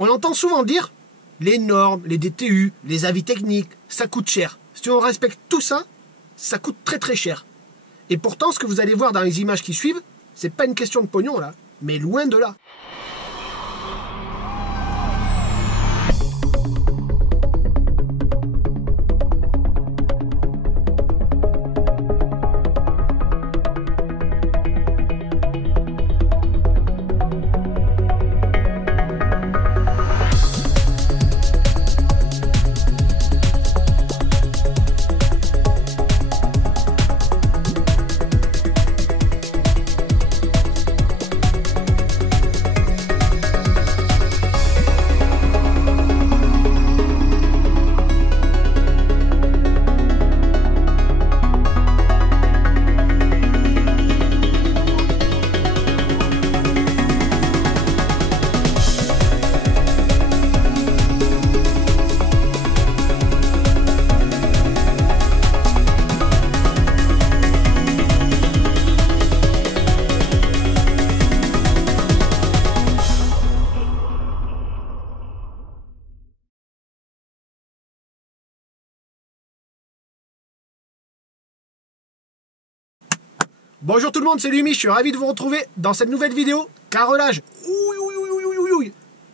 On entend souvent dire les normes, les DTU, les avis techniques, ça coûte cher. Si on respecte tout ça, ça coûte très très cher. Et pourtant, ce que vous allez voir dans les images qui suivent, c'est pas une question de pognon là, mais loin de là. Bonjour tout le monde, c'est Lumi, je suis ravi de vous retrouver dans cette nouvelle vidéo. Carrelage,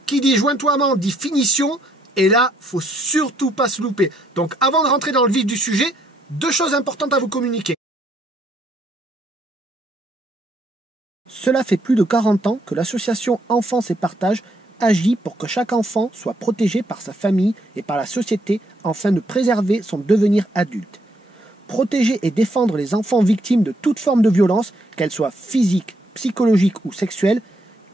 qui dit jointoiement dit finition, et là, faut surtout pas se louper. Donc avant de rentrer dans le vif du sujet, deux choses importantes à vous communiquer. Cela fait plus de 40 ans que l'association Enfance et Partage agit pour que chaque enfant soit protégé par sa famille et par la société afin de préserver son devenir adulte. Protéger et défendre les enfants victimes de toute forme de violence, qu'elle soit physique, psychologique ou sexuelle,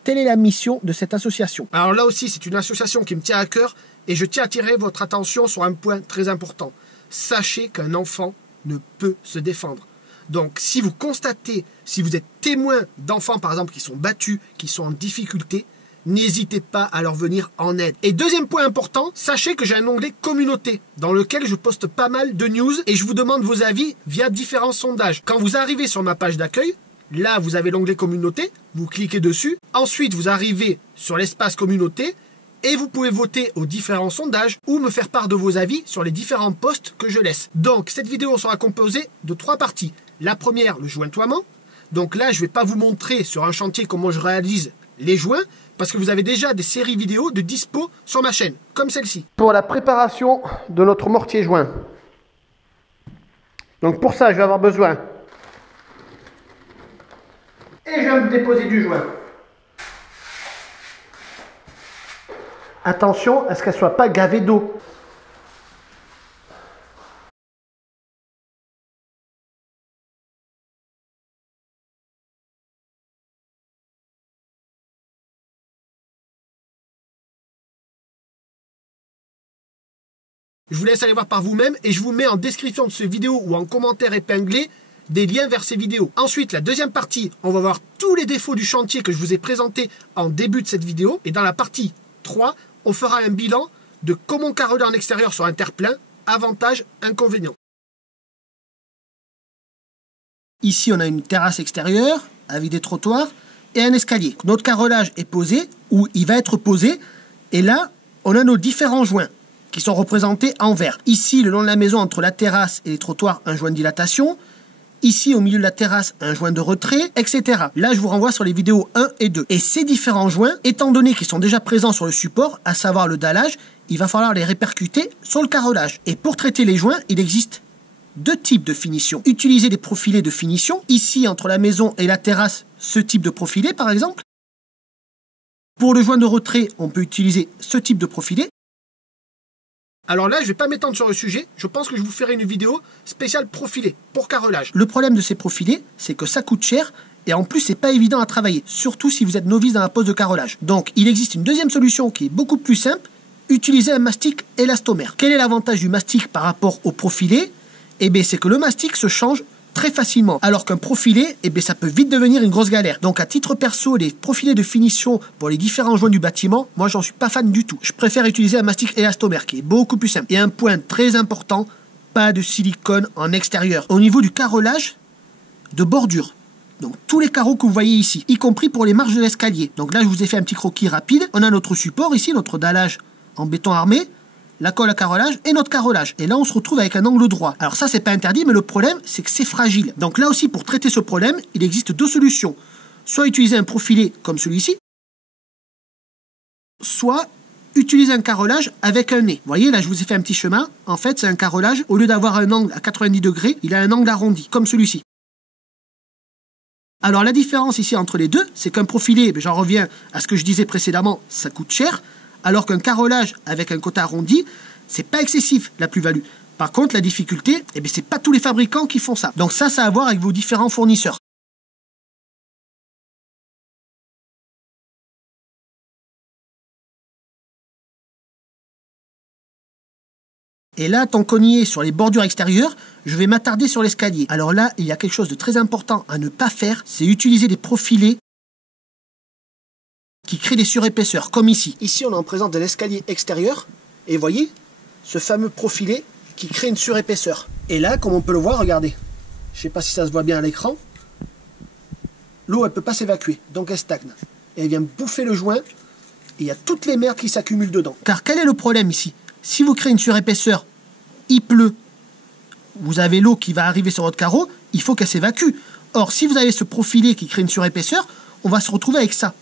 telle est la mission de cette association. Alors là aussi, c'est une association qui me tient à cœur et je tiens à attirer votre attention sur un point très important. Sachez qu'un enfant ne peut se défendre. Donc si vous constatez, si vous êtes témoin d'enfants par exemple qui sont battus, qui sont en difficulté, n'hésitez pas à leur venir en aide. Et deuxième point important, sachez que j'ai un onglet communauté dans lequel je poste pas mal de news et je vous demande vos avis via différents sondages. Quand vous arrivez sur ma page d'accueil, là vous avez l'onglet communauté, vous cliquez dessus. Ensuite vous arrivez sur l'espace communauté et vous pouvez voter aux différents sondages ou me faire part de vos avis sur les différents posts que je laisse. Donc cette vidéo sera composée de 3 parties. La première, le jointoiement. Donc là je ne vais pas vous montrer sur un chantier comment je réalise les joints, parce que vous avez déjà des séries vidéo de dispo sur ma chaîne, comme celle-ci. Pour la préparation de notre mortier joint. Donc pour ça, je vais avoir besoin. Et je vais me déposer du joint. Attention à ce qu'elle ne soit pas gavée d'eau. Je vous laisse aller voir par vous-même et je vous mets en description de cette vidéo ou en commentaire épinglé des liens vers ces vidéos. Ensuite, la deuxième partie, on va voir tous les défauts du chantier que je vous ai présenté en début de cette vidéo. Et dans la partie 3, on fera un bilan de comment carreler en extérieur sur un terre-plein, avantages, inconvénients. Ici, on a une terrasse extérieure avec des trottoirs et un escalier. Notre carrelage est posé, ou il va être posé, et là, on a nos différents joints qui sont représentés en vert. Ici, le long de la maison, entre la terrasse et les trottoirs, un joint de dilatation. Ici, au milieu de la terrasse, un joint de retrait, etc. Là, je vous renvoie sur les vidéos 1 et 2. Et ces différents joints, étant donné qu'ils sont déjà présents sur le support, à savoir le dallage, il va falloir les répercuter sur le carrelage. Et pour traiter les joints, il existe 2 types de finition. Utiliser des profilés de finition. Ici, entre la maison et la terrasse, ce type de profilé, par exemple. Pour le joint de retrait, on peut utiliser ce type de profilé. Alors là, je ne vais pas m'étendre sur le sujet. Je pense que je vous ferai une vidéo spéciale profilée pour carrelage. Le problème de ces profilés, c'est que ça coûte cher et en plus, c'est pas évident à travailler, surtout si vous êtes novice dans la pose de carrelage. Donc, il existe une deuxième solution qui est beaucoup plus simple. Utiliser un mastic élastomère. Quel est l'avantage du mastic par rapport au profilé? Eh bien, c'est que le mastic se change très facilement. Alors qu'un profilé, eh bien, ça peut vite devenir une grosse galère. Donc à titre perso, les profilés de finition pour les différents joints du bâtiment, moi j'en suis pas fan du tout. Je préfère utiliser un mastic élastomère qui est beaucoup plus simple. Et un point très important, pas de silicone en extérieur. Au niveau du carrelage de bordure, Donc tous les carreaux que vous voyez ici, y compris pour les marches de l'escalier. Donc là, je vous ai fait un petit croquis rapide. On a notre support ici, notre dallage en béton armé, la colle à carrelage et notre carrelage. Et là, on se retrouve avec un angle droit. Alors ça, c'est pas interdit, mais le problème, c'est que c'est fragile. Donc là aussi, pour traiter ce problème, il existe deux solutions. Soit utiliser un profilé comme celui-ci, soit utiliser un carrelage avec un nez. Vous voyez, là, je vous ai fait un petit chemin. En fait, c'est un carrelage. Au lieu d'avoir un angle à 90 degrés, il a un angle arrondi, comme celui-ci. Alors, la différence ici entre les deux, c'est qu'un profilé, j'en reviens à ce que je disais précédemment, ça coûte cher, alors qu'un carrelage avec un côté arrondi, c'est pas excessif, la plus-value. Par contre, la difficulté, c'est pas tous les fabricants qui font ça. Donc ça a à voir avec vos différents fournisseurs. Et là, tant qu'on y est sur les bordures extérieures, je vais m'attarder sur l'escalier. Alors là, il y a quelque chose de très important à ne pas faire, c'est utiliser des profilés qui créent des surépaisseurs, comme ici. Ici, on est en présence d'un escalier extérieur, et vous voyez, ce fameux profilé qui crée une surépaisseur. Et là, comme on peut le voir, regardez, je ne sais pas si ça se voit bien à l'écran, l'eau, elle ne peut pas s'évacuer, donc elle stagne. Et elle vient bouffer le joint, et il y a toutes les merdes qui s'accumulent dedans. Car quel est le problème ici? Si vous créez une surépaisseur, il pleut, vous avez l'eau qui va arriver sur votre carreau, il faut qu'elle s'évacue. Or, si vous avez ce profilé qui crée une surépaisseur, on va se retrouver avec ça.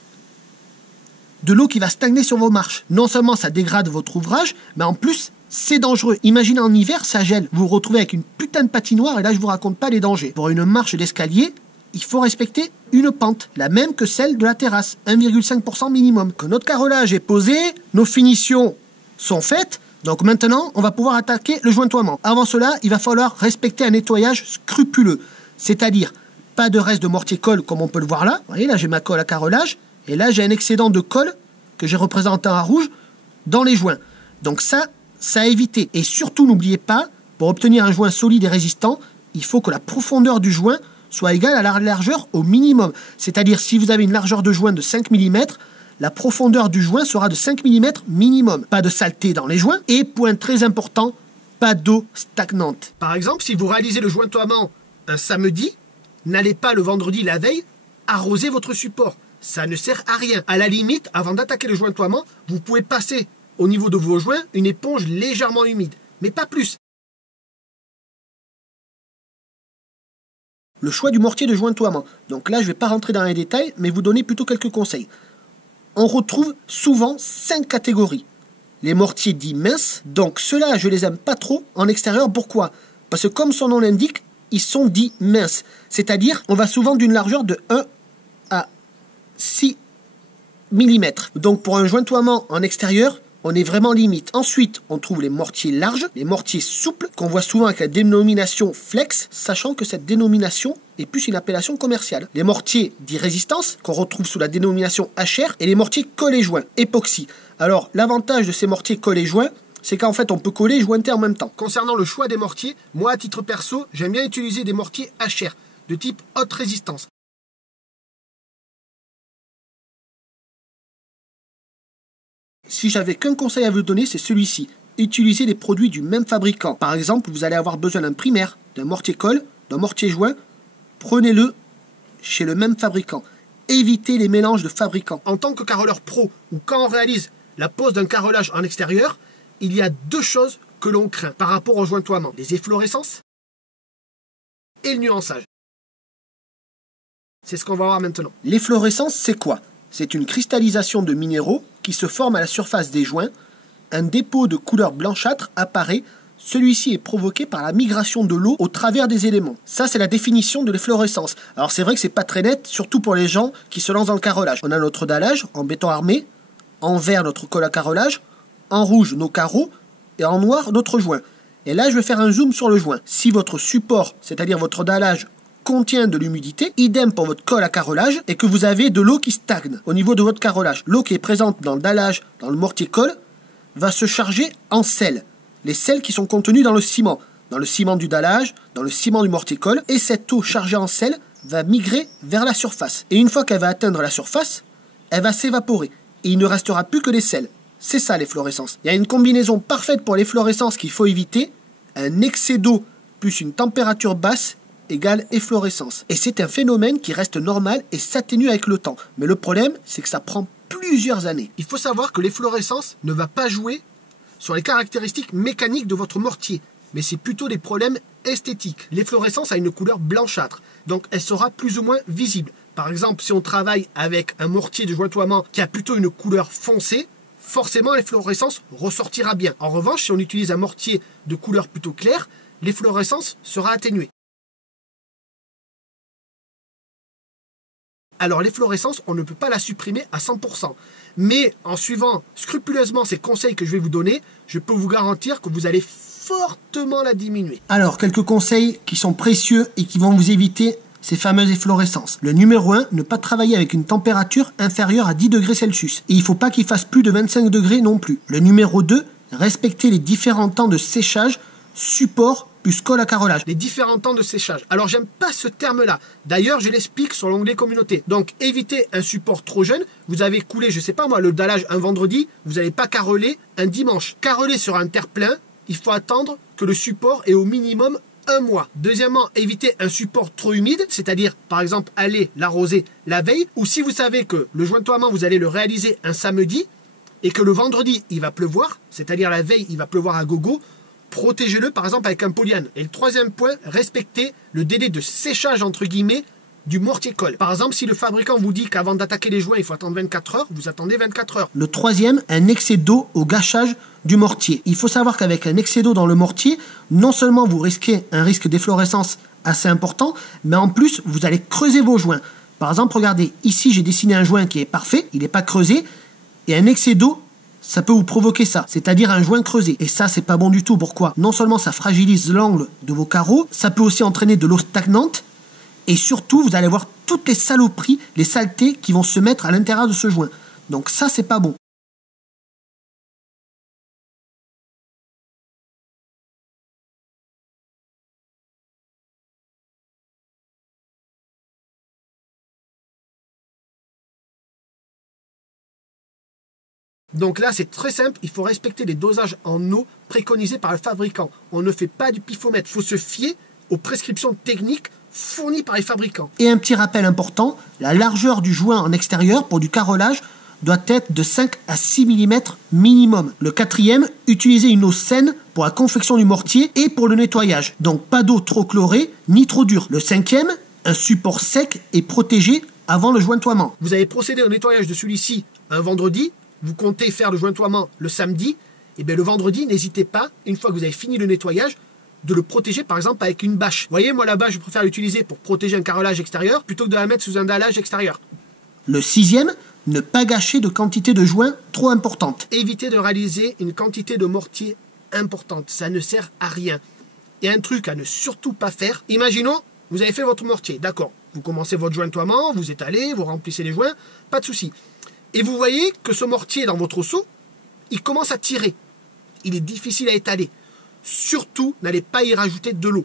De l'eau qui va stagner sur vos marches. Non seulement ça dégrade votre ouvrage, mais en plus, c'est dangereux. Imaginez en hiver, ça gèle. Vous vous retrouvez avec une putain de patinoire, et là, je ne vous raconte pas les dangers. Pour une marche d'escalier, il faut respecter une pente, la même que celle de la terrasse, 1,5% minimum. Que notre carrelage est posé, nos finitions sont faites, donc maintenant, on va pouvoir attaquer le jointoiement. Avant cela, il va falloir respecter un nettoyage scrupuleux. C'est-à-dire, pas de reste de mortier-colle comme on peut le voir là. Vous voyez, là, j'ai ma colle à carrelage. Et là, j'ai un excédent de colle que j'ai représenté en rouge dans les joints. Donc ça à éviter. Et surtout, n'oubliez pas, pour obtenir un joint solide et résistant, il faut que la profondeur du joint soit égale à la largeur au minimum. C'est-à-dire, si vous avez une largeur de joint de 5 mm, la profondeur du joint sera de 5 mm minimum. Pas de saleté dans les joints. Et point très important, pas d'eau stagnante. Par exemple, si vous réalisez le jointoiement un samedi, n'allez pas le vendredi la veille arroser votre support. Ça ne sert à rien. À la limite, avant d'attaquer le jointoiement, vous pouvez passer au niveau de vos joints une éponge légèrement humide. Mais pas plus. Le choix du mortier de jointoiement. Donc là, je ne vais pas rentrer dans les détails, mais vous donner plutôt quelques conseils. On retrouve souvent 5 catégories. Les mortiers dits minces, donc ceux-là, je les aime pas trop en extérieur. Pourquoi? Parce que comme son nom l'indique, ils sont dits minces. C'est-à-dire, on va souvent d'une largeur de 1 à 6 mm. Donc pour un jointoiement en extérieur, on est vraiment limite. Ensuite, on trouve les mortiers larges, les mortiers souples, qu'on voit souvent avec la dénomination flex, sachant que cette dénomination est plus une appellation commerciale. Les mortiers dits résistance, qu'on retrouve sous la dénomination HR, et les mortiers collés-joints, époxy. Alors, l'avantage de ces mortiers collés-joints, c'est qu'en fait, on peut coller et jointer en même temps. Concernant le choix des mortiers, moi, à titre perso, j'aime bien utiliser des mortiers HR, de type haute résistance. Si j'avais qu'un conseil à vous donner, c'est celui-ci. Utilisez des produits du même fabricant. Par exemple, vous allez avoir besoin d'un primaire, d'un mortier-colle, d'un mortier-joint. Prenez-le chez le même fabricant. Évitez les mélanges de fabricants. En tant que carreleur pro, ou quand on réalise la pose d'un carrelage en extérieur, il y a deux choses que l'on craint par rapport au jointoiement. Les efflorescences et le nuançage. C'est ce qu'on va voir maintenant. L'efflorescence, c'est quoi? C'est une cristallisation de minéraux qui se forme à la surface des joints. Un dépôt de couleur blanchâtre apparaît. Celui-ci est provoqué par la migration de l'eau au travers des éléments. Ça, c'est la définition de l'efflorescence. Alors, c'est vrai que c'est pas très net, surtout pour les gens qui se lancent dans le carrelage. On a notre dallage en béton armé, en vert notre colle à carrelage, en rouge nos carreaux et en noir notre joint. Et là, je vais faire un zoom sur le joint. Si votre support, c'est-à-dire votre dallage, contient de l'humidité, idem pour votre colle à carrelage, et que vous avez de l'eau qui stagne au niveau de votre carrelage. L'eau qui est présente dans le dallage, dans le mortier-colle, va se charger en sel. Les sels qui sont contenus dans le ciment du dallage, dans le ciment du mortier-colle, et cette eau chargée en sel va migrer vers la surface. Et une fois qu'elle va atteindre la surface, elle va s'évaporer, et il ne restera plus que des sels. C'est ça l'efflorescence. Il y a une combinaison parfaite pour l'efflorescence qu'il faut éviter, un excès d'eau plus une température basse, égale efflorescence. Et c'est un phénomène qui reste normal et s'atténue avec le temps. Mais le problème, c'est que ça prend plusieurs années. Il faut savoir que l'efflorescence ne va pas jouer sur les caractéristiques mécaniques de votre mortier, mais c'est plutôt des problèmes esthétiques. L'efflorescence a une couleur blanchâtre, donc elle sera plus ou moins visible. Par exemple, si on travaille avec un mortier de jointoiement qui a plutôt une couleur foncée, forcément l'efflorescence ressortira bien. En revanche, si on utilise un mortier de couleur plutôt claire, l'efflorescence sera atténuée. Alors l'efflorescence, on ne peut pas la supprimer à 100%. Mais en suivant scrupuleusement ces conseils que je vais vous donner, je peux vous garantir que vous allez fortement la diminuer. Alors, quelques conseils qui sont précieux et qui vont vous éviter ces fameuses efflorescences. Le numéro 1, ne pas travailler avec une température inférieure à 10 degrés Celsius. Et il ne faut pas qu'il fasse plus de 25 degrés non plus. Le numéro 2, respecter les différents temps de séchage, support plus colle à carrelage. Les différents temps de séchage. Alors, j'aime pas ce terme-là. D'ailleurs, je l'explique sur l'onglet communauté. Donc, évitez un support trop jeune. Vous avez coulé, je sais pas moi, le dallage un vendredi. Vous n'allez pas carreler un dimanche. Carreler sur un terre-plein, il faut attendre que le support ait au minimum un mois. Deuxièmement, évitez un support trop humide, c'est-à-dire, par exemple, aller l'arroser la veille, ou si vous savez que le jointoiement, vous allez le réaliser un samedi, et que le vendredi, il va pleuvoir, c'est-à-dire la veille, il va pleuvoir à gogo, protégez-le, par exemple, avec un polyane. Et le troisième point, respectez le délai de séchage, entre guillemets, du mortier-colle. Par exemple, si le fabricant vous dit qu'avant d'attaquer les joints, il faut attendre 24 heures, vous attendez 24 heures. Le troisième, un excès d'eau au gâchage du mortier. Il faut savoir qu'avec un excès d'eau dans le mortier, non seulement vous risquez un risque d'efflorescence assez important, mais en plus, vous allez creuser vos joints. Par exemple, regardez, ici, j'ai dessiné un joint qui est parfait, il n'est pas creusé, et un excès d'eau, ça peut vous provoquer ça, c'est-à-dire un joint creusé. Et ça, c'est pas bon du tout. Pourquoi? Non seulement ça fragilise l'angle de vos carreaux, ça peut aussi entraîner de l'eau stagnante, et surtout, vous allez voir toutes les saloperies, les saletés qui vont se mettre à l'intérieur de ce joint. Donc ça, c'est pas bon. Donc là, c'est très simple, il faut respecter les dosages en eau préconisés par le fabricant. On ne fait pas du pifomètre, il faut se fier aux prescriptions techniques fournies par les fabricants. Et un petit rappel important, la largeur du joint en extérieur pour du carrelage doit être de 5 à 6 mm minimum. Le quatrième, utiliser une eau saine pour la confection du mortier et pour le nettoyage. Donc pas d'eau trop chlorée ni trop dure. Le cinquième, un support sec et protégé avant le jointoiement. Vous avez procédé au nettoyage de celui-ci un vendredi, vous comptez faire le jointoiement le samedi, et bien le vendredi, n'hésitez pas, une fois que vous avez fini le nettoyage, de le protéger par exemple avec une bâche. Vous voyez, moi la bâche, je préfère l'utiliser pour protéger un carrelage extérieur plutôt que de la mettre sous un dallage extérieur. Le sixième, ne pas gâcher de quantité de joints trop importante. Évitez de réaliser une quantité de mortier importante, ça ne sert à rien. Et un truc à ne surtout pas faire, imaginons, vous avez fait votre mortier, d'accord, vous commencez votre jointoiement, vous étalez, vous remplissez les joints, pas de souci. Et vous voyez que ce mortier dans votre seau, il commence à tirer. Il est difficile à étaler. Surtout, n'allez pas y rajouter de l'eau.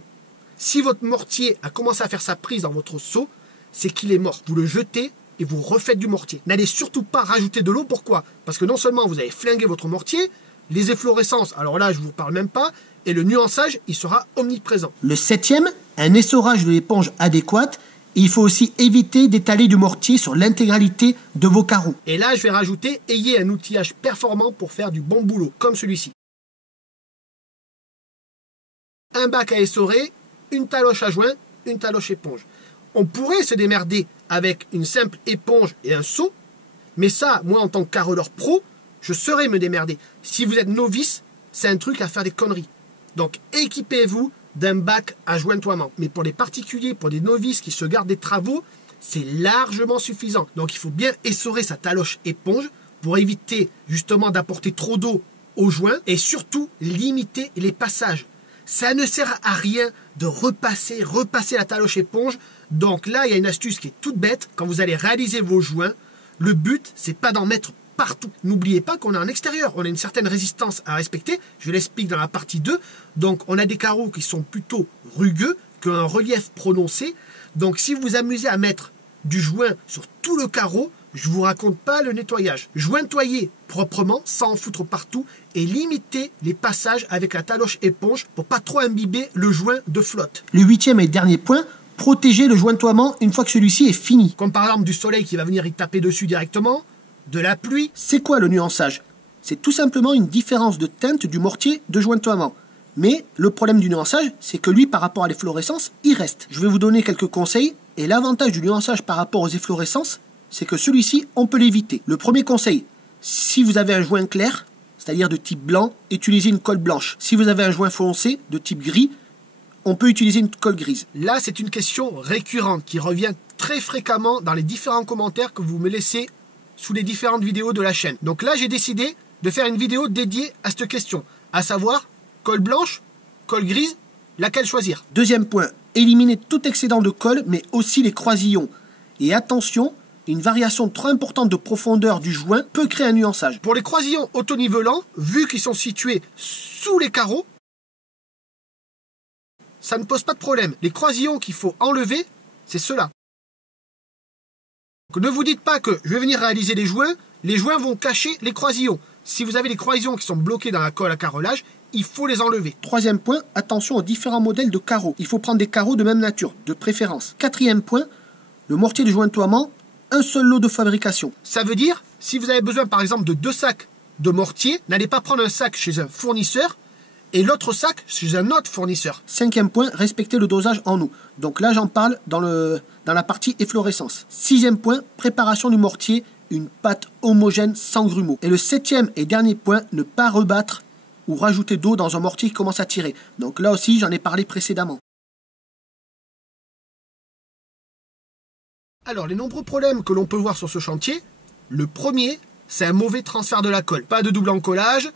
Si votre mortier a commencé à faire sa prise dans votre seau, c'est qu'il est mort. Vous le jetez et vous refaites du mortier. N'allez surtout pas rajouter de l'eau. Pourquoi? Parce que non seulement vous avez flingué votre mortier, les efflorescences, alors là, je ne vous parle même pas, et le nuançage, il sera omniprésent. Le septième, un essorage de l'éponge adéquate. Il faut aussi éviter d'étaler du mortier sur l'intégralité de vos carreaux. Et là, je vais rajouter, ayez un outillage performant pour faire du bon boulot, comme celui-ci. Un bac à essorer, une taloche à joint, une taloche éponge. On pourrait se démerder avec une simple éponge et un seau, mais ça, moi en tant que carreleur pro, je saurais me démerder. Si vous êtes novice, c'est un truc à faire des conneries. Donc équipez-vous d'un bac à jointoiement. Mais pour les particuliers, pour des novices qui se gardent des travaux, c'est largement suffisant. Donc il faut bien essorer sa taloche éponge pour éviter justement d'apporter trop d'eau au joint et surtout limiter les passages. Ça ne sert à rien de repasser la taloche éponge. Donc là, il y a une astuce qui est toute bête. Quand vous allez réaliser vos joints, le but, c'est pas d'en mettre partout. N'oubliez pas qu'on est en extérieur, on a une certaine résistance à respecter, je l'explique dans la partie 2, donc on a des carreaux qui sont plutôt rugueux, qui ont un relief prononcé, donc si vous vous amusez à mettre du joint sur tout le carreau, je vous raconte pas le nettoyage. Jointoyer proprement, sans en foutre partout, et limiter les passages avec la taloche éponge pour pas trop imbiber le joint de flotte. Le 8e et dernier point, protéger le jointoiement une fois que celui-ci est fini. Comme par exemple du soleil qui va venir y taper dessus directement, de la pluie. C'est quoi le nuançage? C'est tout simplement une différence de teinte du mortier de jointoiement. Mais le problème du nuançage, c'est que lui, par rapport à l'efflorescence, il reste. Je vais vous donner quelques conseils, et l'avantage du nuançage par rapport aux efflorescences, c'est que celui-ci, on peut l'éviter. Le premier conseil, si vous avez un joint clair, c'est-à-dire de type blanc, utilisez une colle blanche. Si vous avez un joint foncé, de type gris, on peut utiliser une colle grise. Là, c'est une question récurrente qui revient très fréquemment dans les différents commentaires que vous me laissez sous les différentes vidéos de la chaîne. Donc là, j'ai décidé de faire une vidéo dédiée à cette question, à savoir colle blanche, colle grise, laquelle choisir. Deuxième point, éliminer tout excédent de colle, mais aussi les croisillons. Et attention, une variation trop importante de profondeur du joint peut créer un nuançage. Pour les croisillons autonivelants, vu qu'ils sont situés sous les carreaux, ça ne pose pas de problème. Les croisillons qu'il faut enlever, c'est ceux-là. Donc ne vous dites pas que je vais venir réaliser les joints vont cacher les croisillons. Si vous avez des croisillons qui sont bloqués dans la colle à carrelage, il faut les enlever. Troisième point, attention aux différents modèles de carreaux. Il faut prendre des carreaux de même nature, de préférence. Quatrième point, le mortier de jointoiement, un seul lot de fabrication. Ça veut dire, si vous avez besoin par exemple de 2 sacs de mortier, n'allez pas prendre un sac chez un fournisseur et l'autre sac chez un autre fournisseur. Cinquième point, respecter le dosage en eau. Donc là, j'en parle dans la partie efflorescence. Sixième point, préparation du mortier, une pâte homogène sans grumeaux. Et le septième et dernier point, ne pas rebattre ou rajouter d'eau dans un mortier qui commence à tirer. Donc là aussi, j'en ai parlé précédemment. Alors, les nombreux problèmes que l'on peut voir sur ce chantier, le premier, c'est un mauvais transfert de la colle. Pas de double encollage,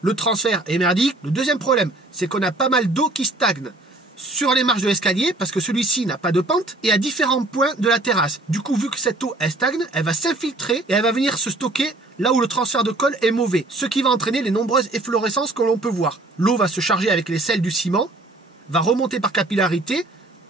le transfert est merdique. Le deuxième problème, c'est qu'on a pas mal d'eau qui stagne sur les marches de l'escalier, parce que celui-ci n'a pas de pente, et à différents points de la terrasse. Du coup, vu que cette eau, elle stagne, elle va s'infiltrer, et elle va venir se stocker là où le transfert de colle est mauvais, ce qui va entraîner les nombreuses efflorescences que l'on peut voir. L'eau va se charger avec les sels du ciment, va remonter par capillarité,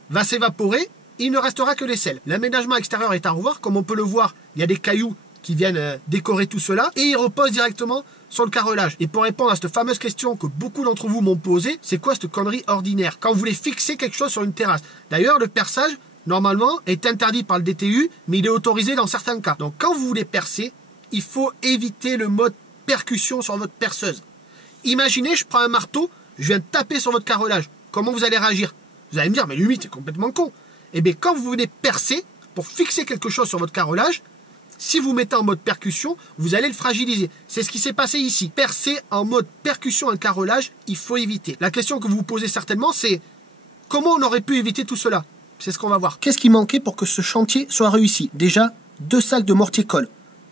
va s'évaporer, il ne restera que les sels. L'aménagement extérieur est à revoir, comme on peut le voir, il y a des cailloux qui viennent décorer tout cela, et il repose directement sur le carrelage. Et pour répondre à cette fameuse question que beaucoup d'entre vous m'ont posée, c'est quoi cette connerie ordinaire quand vous voulez fixer quelque chose sur une terrasse? D'ailleurs, le perçage, normalement, est interdit par le DTU, mais il est autorisé dans certains cas. Donc quand vous voulez percer, il faut éviter le mode percussion sur votre perceuse. Imaginez, je prends un marteau, je viens de taper sur votre carrelage. Comment vous allez réagir? Vous allez me dire, mais lui, c'est complètement con. Eh bien, quand vous venez percer, pour fixer quelque chose sur votre carrelage, si vous mettez en mode percussion, vous allez le fragiliser. C'est ce qui s'est passé ici. Percer en mode percussion un carrelage, il faut éviter. La question que vous vous posez certainement, c'est comment on aurait pu éviter tout cela? C'est ce qu'on va voir. Qu'est-ce qui manquait pour que ce chantier soit réussi? Déjà, 2 sacs de mortier-colle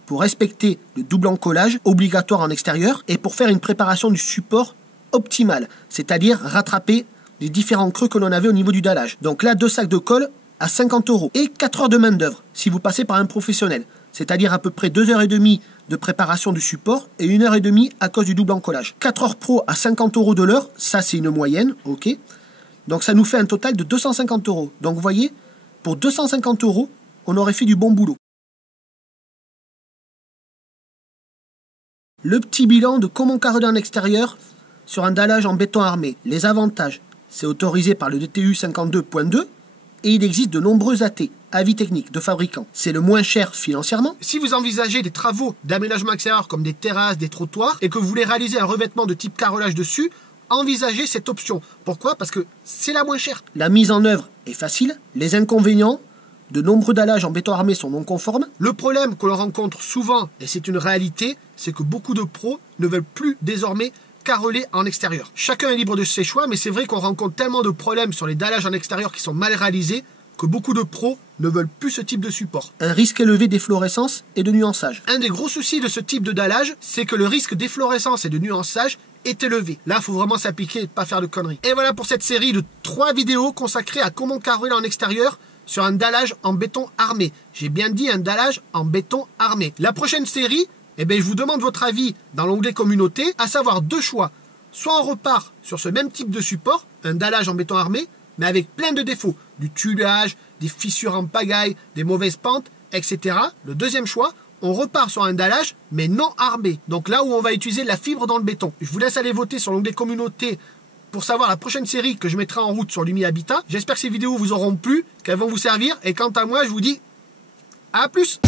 pour respecter le double encollage obligatoire en extérieur et pour faire une préparation du support optimale, c'est-à-dire rattraper les différents creux que l'on avait au niveau du dallage. Donc là, 2 sacs de colle à 50 € et 4 heures de main d'œuvre si vous passez par un professionnel. C'est-à-dire à peu près 2h30 de préparation du support et 1h30 à cause du double encollage. 4 heures pro à 50 € de l'heure, ça c'est une moyenne, ok. Donc ça nous fait un total de 250 €. Donc vous voyez, pour 250 €, on aurait fait du bon boulot. Le petit bilan de comment carreler en extérieur sur un dallage en béton armé. Les avantages, c'est autorisé par le DTU 52.2 et il existe de nombreux AT, avis techniques de fabricants. C'est le moins cher financièrement. Si vous envisagez des travaux d'aménagement extérieur comme des terrasses, des trottoirs et que vous voulez réaliser un revêtement de type carrelage dessus, envisagez cette option. Pourquoi? Parce que c'est la moins chère. La mise en œuvre est facile. Les inconvénients, de nombreux dallages en béton armé sont non conformes. Le problème que l'on rencontre souvent, et c'est une réalité, c'est que beaucoup de pros ne veulent plus désormais carreler en extérieur. Chacun est libre de ses choix, mais c'est vrai qu'on rencontre tellement de problèmes sur les dallages en extérieur qui sont mal réalisés que beaucoup de pros ne veulent plus ce type de support. Un risque élevé d'efflorescence et de nuançage. Un des gros soucis de ce type de dallage, c'est que le risque d'efflorescence et de nuançage est élevé. Là, il faut vraiment s'appliquer et ne pas faire de conneries. Et voilà pour cette série de 3 vidéos consacrées à comment carreler en extérieur sur un dallage en béton armé. J'ai bien dit un dallage en béton armé. La prochaine série, eh bien, je vous demande votre avis dans l'onglet communauté, à savoir 2 choix. Soit on repart sur ce même type de support, un dallage en béton armé, mais avec plein de défauts. Du tuilage, des fissures en pagaille, des mauvaises pentes, etc. Le deuxième choix, on repart sur un dallage, mais non armé. Donc là où on va utiliser la fibre dans le béton. Je vous laisse aller voter sur l'onglet communauté pour savoir la prochaine série que je mettrai en route sur l'Umi Habitat. J'espère que ces vidéos vous auront plu, qu'elles vont vous servir. Et quant à moi, je vous dis à plus.